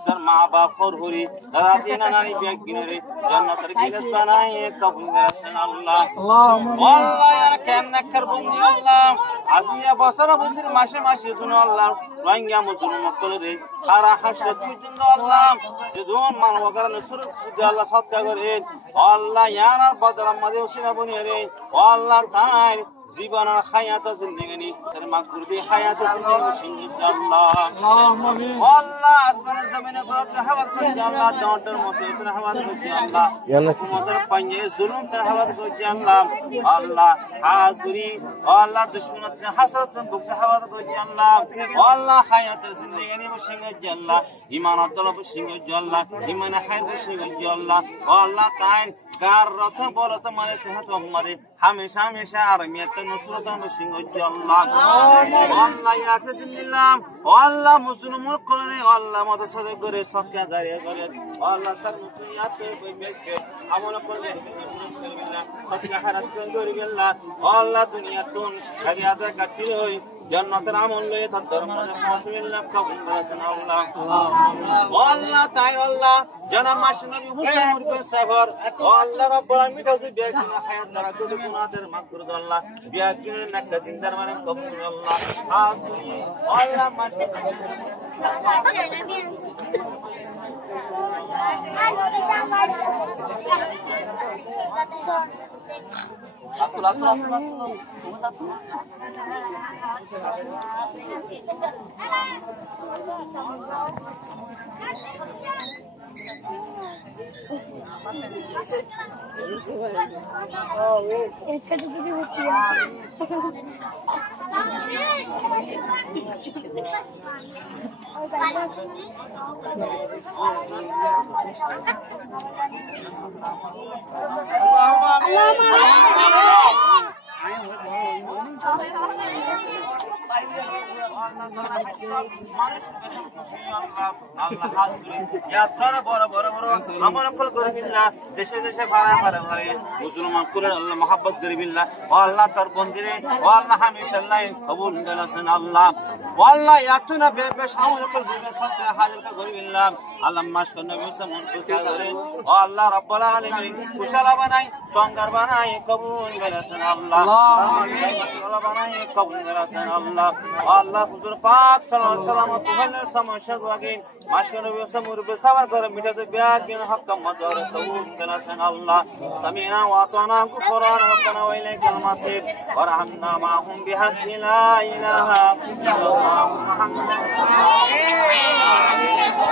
Sir, Ma Ba for Huri, Ratina Nani Biakinari, Janatari Banai, Kabungasan Allah, Allah can Nakarbun Allah, Azia Basara Busir Mashimashitun Allah, Ranga Muslim Kolore, Ara Hashatin Allah, Sidon Manwagara Sur, Jala Satagore, Allah Yana Badara Madusina Bunere, Allah Time. জীবনের হায়াত জিন্দেগি তার মাগফিরাতে হায়াত জিন্দেগি ইনশাআল্লাহ আল্লাহ আসমানের জমিনে কত হাওয়াত করতে আল্লাহ ডাউনটার মুসিবতের হাওয়াত করতে আল্লাহ হুকুমতের পাঞ্জে জুলুম তার হাওয়াত করতে আল্লাহ আল্লাহ হাজরি আল্লাহ দুশমনের হাসরতের বুক হাওয়াত করতে আল্লাহ আল্লাহ হায়াতের জিন্দেগি বসিঙ্গে আল্লাহ ঈমানত তলব বসিঙ্গে আল্লাহ ঈমানে খায়র বসিঙ্গে আল্লাহ আল্লাহ তাই কার রত বরত মানে সেহত উম্মতে হামেশা হামেশা আরমিয়ত নুসরত বসিঙ্গে আল্লাহ আল্লাহ ইয়াকে জিন্দিল্লাহ আল্লাহ মুসলিমুল করে আল্লাহ মদসদ করে সদকা জারিয়া করে আল্লাহ সব দুনিয়াতে বইমেকে আমল করে বিল্লাহ সদকা হারাত করে বিল্লাহ আল্লাহ দুনিয়াতুন হারিয়াতে কাটিল হই জান্নাতের আমল লয়ে তার দরবারে পৌঁছবিল্লাহ কবুল করেন আল্লাহ আল্লাহ তাই আল্লাহ জানা মাস নবী হুসাইন মুরবে সাফর আল্লাহ রাব্বুল আলামিন তাজি বিয়াকিন হায়াত দ্বারা কত গুনাহের মাগফিরাত আল্লাহ বিয়াকিন নাকা দিনদার মানে কবুল আল্লাহ আল্লাহ মাস দেশে দেশে পাড়ায় পাড়ায় ঘরে মুসলমান করে আল্লাহ মহাব্বত করে বিল্লাহ আল্লাহ তার বন্দিরে আল্লাহ হামেশা আল্লাহ কবুল করেন আল্লাহ আল্লাহ ইয়াতুনা বেশ আমল করে দিবে সত্য হাজির করে বিল্লাহ আল্লাহ মাশকান নবী সামন কুসা করে আল্লাহ রাব্বুল আলামিন কুশালা বানাই টঙ্গার বানাই কবুল করেন আল্লাহ আল্লাহ বানাই কবুল করেন আল্লাহ আল্লাহ হুজুর পাক সাল্লাল্লাহু আলাইহি ওয়াসাল্লাম সমস্যা ওয়াগে মাশকান নবী সামুর বেসাবার করে মিটাতে বিয়াকিন হক মদর কবুল করেন আল্লাহ সামিনা ওয়া আতানা কুফরান রব্বানা ওয়া ইলাইকাল মাসির ওয়ারহামনা মাহুম বিহাদ্দি লা ইলাহা ইল্লাল্লাহ মুহাম্মাদুর রাসূলুল্লাহ